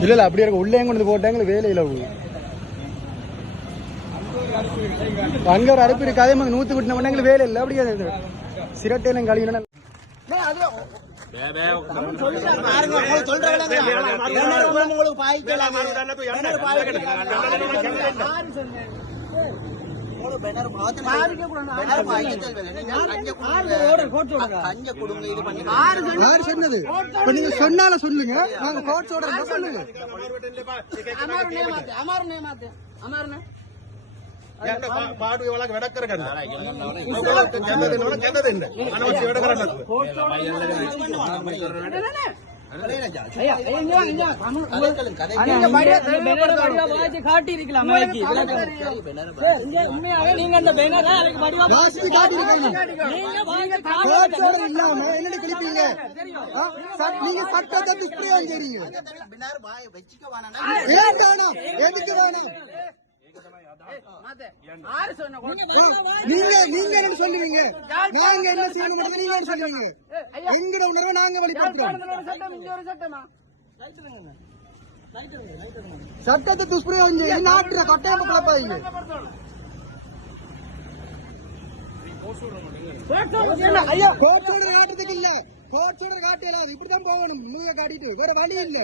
இல்ல இல்ல அப்படியே இருக்க உள்ளே கொண்டு வந்து போட்டாங்க வேலையில போகுது அங்க ஒரு அறுப்பு இருக்காதே மாதிரி நூத்து விட்டு பண்ணாங்க வேலை இல்லை அப்படியே சிரட்டையில கழிவுனா யாரு சொன்னது இப்ப நீங்க சொன்னால சொல்லுங்க நாங்க கோட்ஸோட இருந்தா சொல்லுங்க පාඩුවේ වලක වැඩක් කරගන්න. ඔයගොල්ලෝ කැමති නෝන කැමතිද? අනවශ්‍ය වැඩ කරන්න. வாசி இல்லாம என்னடி கிழிப்பீங்க நீங்க சட்டத்தை எதுக்கு நீங்க நீங்க நாங்க என்ன செய்யணும் நீங்க என்ன சொல்லுவீங்க எங்கட உணர்வை நாங்க வெளிப்படுத்துறோம் சட்டத்தை துஷ்பிரயோகம் செய்து நாட்டுற கட்டாயமா குழப்பாதீங்க ஐயா கோட்ஸோட காட்டுறதுக்கு இல்ல. கோட்ஸோட காட்டு இல்லாது இப்படிதான் போகணும். மூங்க காட்டிட்டு வேற வழி இல்ல.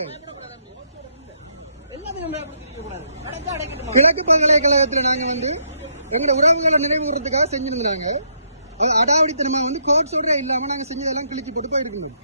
கிழக்கு பல்கலைக்கழகத்துல நாங்க வந்து எங்க உறவுகளை நினைவுறதுக்காக செஞ்சிருந்தாங்க. அடாவடித்தனமா வந்து கோர்ட் சொல்ற இல்லாம நாங்க செஞ்சதெல்லாம் கிழிச்சு போட்டு போயிருக்கணும்.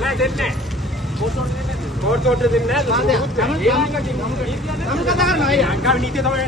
නෑ දෙන්නේ. කෝට්ටෝට්ට දෙන්නේ නෑ මම කතා කරනවා අයියා ලංකාවේ නීතිය තමයි